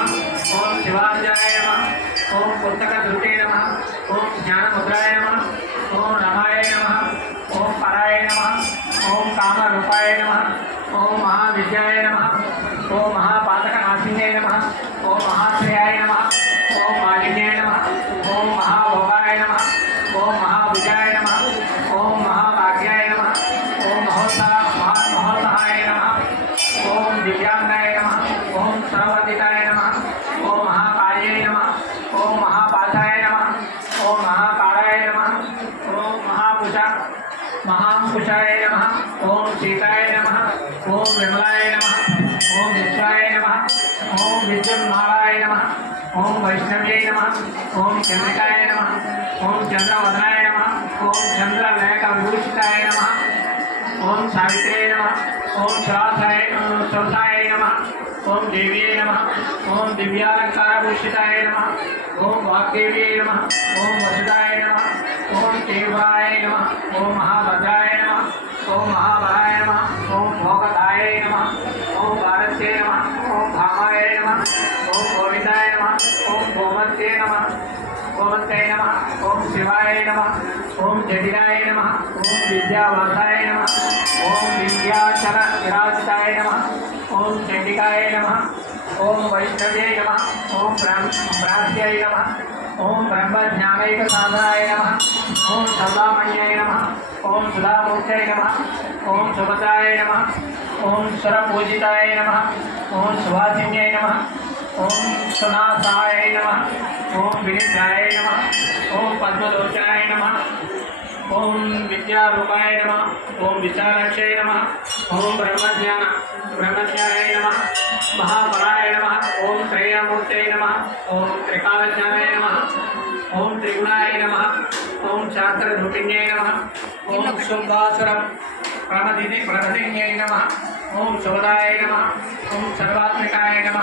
ఓం శివాజాయ నమ ఓం పుస్తక దుర్గే నమ ఓం జ్ఞానముద్రాయ నమ ఓం రమాయ నమ ఓం పరాయ నమ ఓం కామరూపాయ నమ ఓం మహావిద్యాయ నమ ఓం మహాపాతక నాసింగాయ నమ ఓం మహాశ్రయాయ నమ ఓం మాలిన్యాయ నమ ఓం మహాభోగాయ నమ ఓం మహాభుజాయ నమ ఓం మహాకాళాయ నమ. ఓం మహాపుష మహాంకుశాయ నమ. ఓం సీతాయ నమ. ఓం విమలాయ నమ. ఓం విశ్వాయ నమ. ఓం విద్యున్మాలాయ నమ. ఓం వైష్ణవ్యై నమ. ఓం చంద్రికాయ నమ. ఓం చంద్రవదనాయ ఓం సావిత్రే నమ ఓం శ్వాసాయ శ్వాసాయ నమ ఓం దేవ్యే నమ ఓం దివ్యాలంకారభూషితాయ నమ ఓం వాగ్దేవ్యే నమ ఓం వసుదాయ నమ ఓం దేవాయ నమ ఓం మహాభద్రాయ నమ ఓం మహాభార ఓమంతే నమ ఓం శివాయ నమ ఓం జటిలాయ నమ ఓం విద్యావాసాయ నమ ఓం విద్యాచర విరాజితాయ నమ ఓం చండికాయ నమ ఓం వైష్ణవే నమ ఓం భ్రాత్యాయ నమ ఓం బ్రహ్మజ్ఞానైక సాధనాయ నమ ఓం సదామణ్యాయ నమ ఓం సుధామూర్తయ నమ ఓం సుభదాయ నమ ఓం స్వరపూజితాయ నమ ఓం సువాసిన్యాయ నమ ఓం సునాథాయ నమ ఓం వినితాయ నమ ఓం పద్మలోచాయ నమ ఓం విద్యారూపాయ నమ ఓం విశాలాక్షయ నమ ఓం బ్రహ్మజ్ఞాన బ్రహ్మజ్ఞానాయ నమ మహాబలాయ నమ ఓం శ్రేయామూర్తయ నమ ఓం త్రికాలజ్ఞానాయ నమ ఓం త్రిగుణాయ నమ ఓం శాస్త్రధృపిణ్యై నమ ఓం శుభాసురం ప్రమదిని ప్రమదిన్యై నమ ఓం శుభదాయ నమ ఓం సర్వాత్మికాయ నమ